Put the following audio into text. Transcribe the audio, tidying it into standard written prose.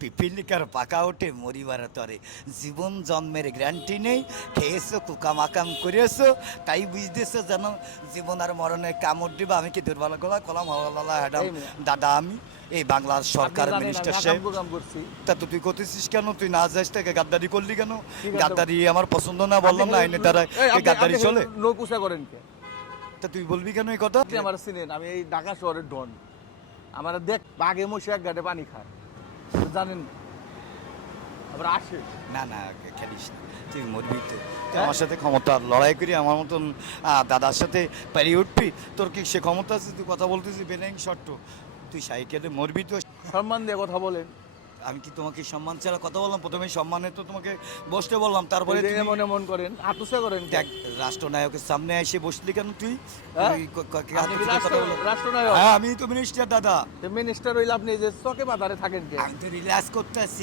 পিপিলিকার পাকা ওঠে মরিবার তরে, জীবন জন্মের গ্যারান্টি নেই, খেয়েছো কুকামাকাম করেছো, তাই বুঝতেছো যেন জীবন আর মরণের কামড় দিবা। আমি কি দুর্বল গলা কলাম হল্লা হ্যাডাম এই মেয়ে, দাদা আমি এই বাংলার আপনি সরকার জানেন মিনিস্টার আমি সাহেব। আকাম কুকাম করছি। তা তো তুই করতেছিস কেন? তুই না যাস থেকে গাদ্দারি করলি কেন? কি গাদ্দারি? গাদ্দারি আমার পছন্দ না, বললাম না, আইনের দ্বারা এই গাদ্দারি চলে। লোক উঁচা করেন কে? তা তুই বলবি কেন এই কথা? আপনি আমার চিনেন, আমি এই ঢাকা শহরের ডন। আমার দেখ বাঘে মশে এক ঘাটে পানি খায়, জানেন না? আবার আসে। না না, খেলিস না, তুই মরবি তো। তুই আমার সাথে ক্ষমতা লড়াই করি আমার মতন দাদার সাথে পারিয়ে উঠবি? তোর কি সে ক্ষমতা আছে? তুই কথা বলতেছিস বেনাইং শর্ত, তুই সাইকেলে মরবি তো। সম্মান দিয়ে কথা বলেন। আমি কি তোমাকে সম্মান ছাড়া কথা বললাম? প্রথমে সম্মানে তো তোমাকে বসতে বললাম, তারপরে এই যে তুমি এমন এমন করেন, আতুসা করেন কে? দেখ, রাষ্ট্রনায়কের সামনে এসে বসলি কেন তুই? হ্যাঁ? তুই আপনি কি কথা বলো। রাষ্ট্রনায়ক? হ্যাঁ, আমি তো মিনিস্টার দাদা। মিনিস্টার হইলে আপনি এই যে চকে বাজারে থাকেন কে? আমি তো রিল্যাক্স করতেছি।